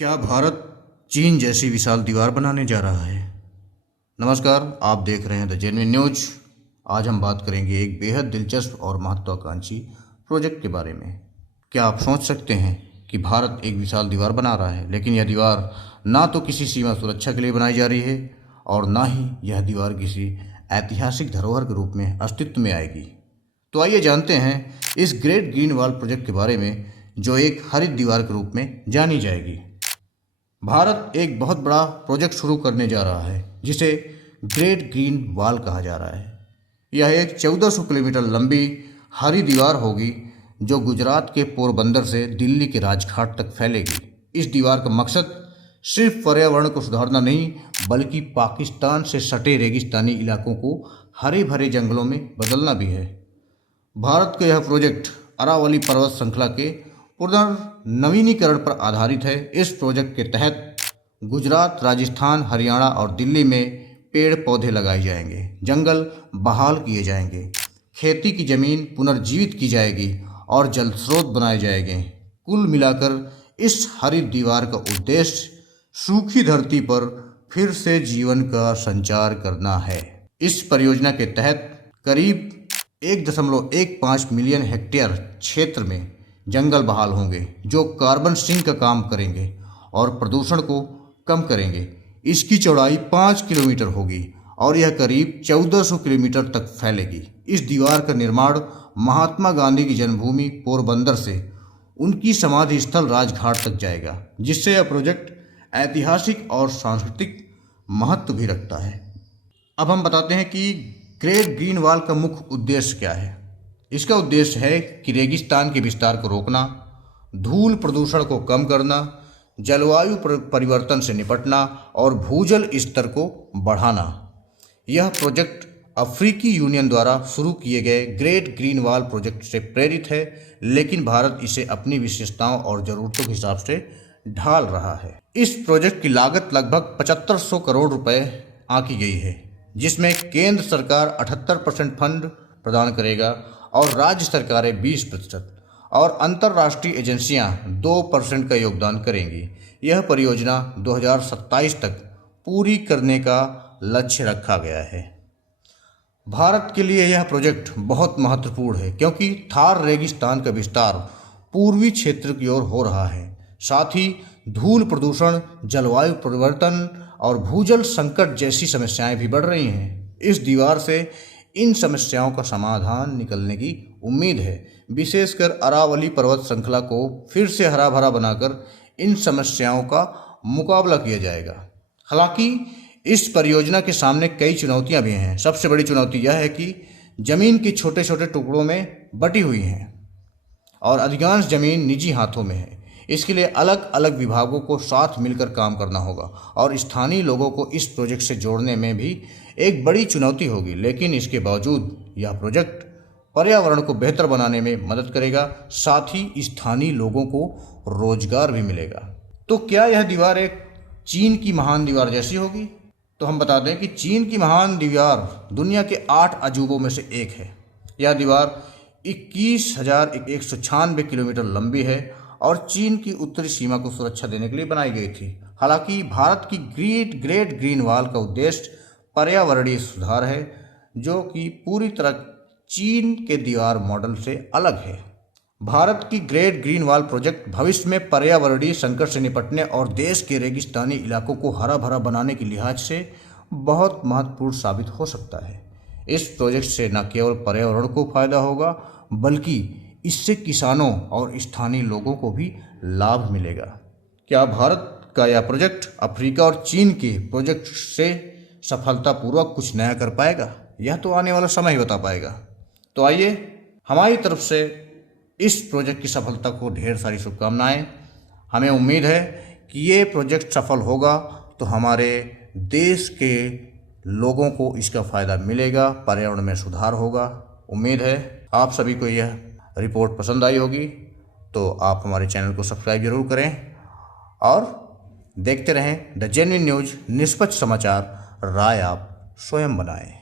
क्या भारत चीन जैसी विशाल दीवार बनाने जा रहा है? नमस्कार, आप देख रहे हैं द जेन्युइन न्यूज। आज हम बात करेंगे एक बेहद दिलचस्प और महत्वाकांक्षी प्रोजेक्ट के बारे में। क्या आप सोच सकते हैं कि भारत एक विशाल दीवार बना रहा है, लेकिन यह दीवार ना तो किसी सीमा सुरक्षा के लिए बनाई जा रही है और ना ही यह दीवार किसी ऐतिहासिक धरोहर के रूप में अस्तित्व में आएगी। तो आइए जानते हैं इस ग्रेट ग्रीन वॉल प्रोजेक्ट के बारे में, जो एक हरित दीवार के रूप में जानी जाएगी। भारत एक बहुत बड़ा प्रोजेक्ट शुरू करने जा रहा है जिसे ग्रेट ग्रीन वॉल कहा जा रहा है। यह एक 1400 किलोमीटर लंबी हरी दीवार होगी जो गुजरात के पोरबंदर से दिल्ली के राजघाट तक फैलेगी। इस दीवार का मकसद सिर्फ पर्यावरण को सुधारना नहीं, बल्कि पाकिस्तान से सटे रेगिस्तानी इलाकों को हरे भरे जंगलों में बदलना भी है। भारत का यह प्रोजेक्ट अरावली पर्वत श्रृंखला के पुनर्नवीनीकरण पर आधारित है। इस प्रोजेक्ट के तहत गुजरात, राजस्थान, हरियाणा और दिल्ली में पेड़ पौधे लगाए जाएंगे, जंगल बहाल किए जाएंगे, खेती की जमीन पुनर्जीवित की जाएगी और जल स्रोत बनाए जाएंगे। कुल मिलाकर इस हरित दीवार का उद्देश्य सूखी धरती पर फिर से जीवन का संचार करना है। इस परियोजना के तहत करीब 1.15 मिलियन हेक्टेयर क्षेत्र में जंगल बहाल होंगे जो कार्बन सिंक का काम करेंगे और प्रदूषण को कम करेंगे। इसकी चौड़ाई 5 किलोमीटर होगी और यह करीब 1400 किलोमीटर तक फैलेगी। इस दीवार का निर्माण महात्मा गांधी की जन्मभूमि पोरबंदर से उनकी समाधि स्थल राजघाट तक जाएगा, जिससे यह प्रोजेक्ट ऐतिहासिक और सांस्कृतिक महत्व भी रखता है। अब हम बताते हैं कि ग्रेट ग्रीन वॉल का मुख्य उद्देश्य क्या है। इसका उद्देश्य है कि रेगिस्तान के विस्तार को रोकना, धूल प्रदूषण को कम करना, जलवायु परिवर्तन से निपटना और भूजल स्तर को बढ़ाना। यह प्रोजेक्ट अफ्रीकी यूनियन द्वारा शुरू किए गए ग्रेट ग्रीन वॉल प्रोजेक्ट से प्रेरित है, लेकिन भारत इसे अपनी विशेषताओं और ज़रूरतों के हिसाब से ढाल रहा है। इस प्रोजेक्ट की लागत लगभग 7500 करोड़ रुपए आंकी गई है, जिसमें केंद्र सरकार 78% फंड प्रदान करेगा और राज्य सरकारें 20% और अंतर्राष्ट्रीय एजेंसियां 2% का योगदान करेंगी। यह परियोजना 2027 तक पूरी करने का लक्ष्य रखा गया है। भारत के लिए यह प्रोजेक्ट बहुत महत्वपूर्ण है क्योंकि थार रेगिस्तान का विस्तार पूर्वी क्षेत्र की ओर हो रहा है। साथ ही धूल प्रदूषण, जलवायु परिवर्तन और भूजल संकट जैसी समस्याएं भी बढ़ रही हैं। इस दीवार से इन समस्याओं का समाधान निकलने की उम्मीद है। विशेषकर अरावली पर्वत श्रृंखला को फिर से हरा भरा बनाकर इन समस्याओं का मुकाबला किया जाएगा। हालांकि इस परियोजना के सामने कई चुनौतियां भी हैं। सबसे बड़ी चुनौती यह है कि जमीन के छोटे छोटे टुकड़ों में बटी हुई हैं और अधिकांश जमीन निजी हाथों में है। इसके लिए अलग अलग विभागों को साथ मिलकर काम करना होगा और स्थानीय लोगों को इस प्रोजेक्ट से जोड़ने में भी एक बड़ी चुनौती होगी। लेकिन इसके बावजूद यह प्रोजेक्ट पर्यावरण को बेहतर बनाने में मदद करेगा, साथ ही स्थानीय लोगों को रोजगार भी मिलेगा। तो क्या यह दीवार एक चीन की महान दीवार जैसी होगी? तो हम बता दें कि चीन की महान दीवार दुनिया के 8 अजूबों में से एक है। यह दीवार 21,196 किलोमीटर लंबी है और चीन की उत्तरी सीमा को सुरक्षा देने के लिए बनाई गई थी। हालांकि भारत की ग्रेट ग्रीन वॉल का उद्देश्य पर्यावरणीय सुधार है, जो कि पूरी तरह चीन के दीवार मॉडल से अलग है। भारत की ग्रेट ग्रीन वॉल प्रोजेक्ट भविष्य में पर्यावरणीय संकट से निपटने और देश के रेगिस्तानी इलाकों को हरा भरा बनाने के लिहाज से बहुत महत्वपूर्ण साबित हो सकता है। इस प्रोजेक्ट से न केवल पर्यावरण को फायदा होगा, बल्कि इससे किसानों और स्थानीय लोगों को भी लाभ मिलेगा। क्या भारत का यह प्रोजेक्ट अफ्रीका और चीन के प्रोजेक्ट से सफलतापूर्वक कुछ नया कर पाएगा? यह तो आने वाला समय ही बता पाएगा। तो आइए, हमारी तरफ से इस प्रोजेक्ट की सफलता को ढेर सारी शुभकामनाएं। हमें उम्मीद है कि ये प्रोजेक्ट सफल होगा तो हमारे देश के लोगों को इसका फ़ायदा मिलेगा, पर्यावरण में सुधार होगा। उम्मीद है आप सभी को यह रिपोर्ट पसंद आई होगी, तो आप हमारे चैनल को सब्सक्राइब जरूर करें और देखते रहें द जेन्युइन न्यूज। निष्पक्ष समाचार, राय आप स्वयं बनाएं।